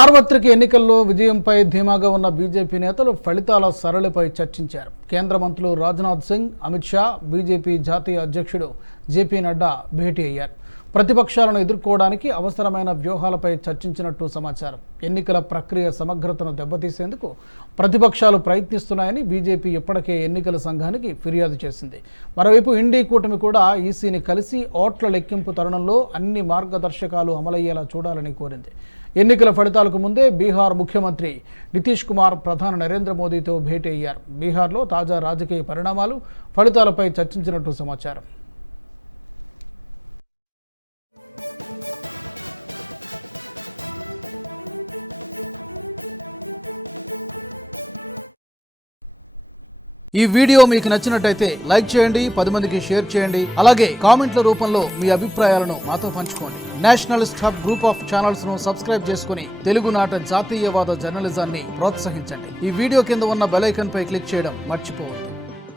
సార్వత్రిక ఎన్నికల్లో విజయంపై ధీమాగా ఉన్న బీజేపీ నేతలు ఫలితాల సరళిపై చర్చించారు. కేంద్ర మంత్రులు రాజ్నాథ్ సింగ్, అమిత్ షా, బీజేపీ జాతీయ అధ్యక్షుడు జేపీ నడ్డా భేటీ అయ్యారు. ప్రతిపక్షాలను ఎదుర్కోవడానికి అవసరమైన వ్యూహాలపై చర్చించినట్టు సమాచారం. ఎన్నికల ప్రక్రియ సమగ్రతను దెబ్బతీసేందుకు ప్రతిపక్షాలు ప్రయత్నిస్తున్నాయని బీజేపీ ఇప్పటికే ఎన్నికల సంఘానికి ఫిర్యాదు చేసింది. మరోవైపు ఇండీ కూటమి కూడా ఈసీని కలిసి ఓట్ల లెక్కింపు తరుణంలో అన్ని మార్గదర్శకాలు అమలయ్యేలా చూడాలని కోరింది. ఎన్నికల ఫలితాలకు ముందే బీహార్ ముఖ్యమంత్రి నితీష్ కుమార్ ప్రధాని నరేంద్ర మోదీతో భేటీ అయ్యారు. బీహార్లో తాజా రాజకీయ పరిణామాలు, ఫలితాలపై చర్చించినట్టు సమాచారం. ఈ వీడియో మీకు నచ్చినట్టయితే లైక్ చేయండి, 10 మందికి షేర్ చేయండి. అలాగే కామెంట్ల రూపంలో మీ అభిప్రాయాలను మాతో పంచుకోండి. Nationalist hub group of channels ను సబ్స్క్రైబ్ చేసుకుని తెలుగునాట జాతీయవాద జర్నలిజాన్ని ప్రోత్సహించండి. ఈ వీడియో కింద ఉన్న బెల్ ఐకాన్ పై క్లిక్ చేయడం మర్చిపోవద్దు.